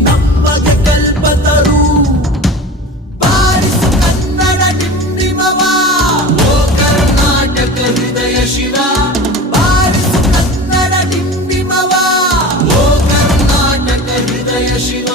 ನಮಗೆ ಕಲ್ಪತರು ಬಾರಿಸು ಕನ್ನಡ ಡಿಂಡಿಮವ ಓ ಕರ್ನಾಟಕ ಹೃದಯ ಶಿವ ಬಾರಿಸು ಕನ್ನಡ ಡಿಂಡಿಮವ ಓ ಕರ್ನಾಟಕ ಹೃದಯ ಶಿವ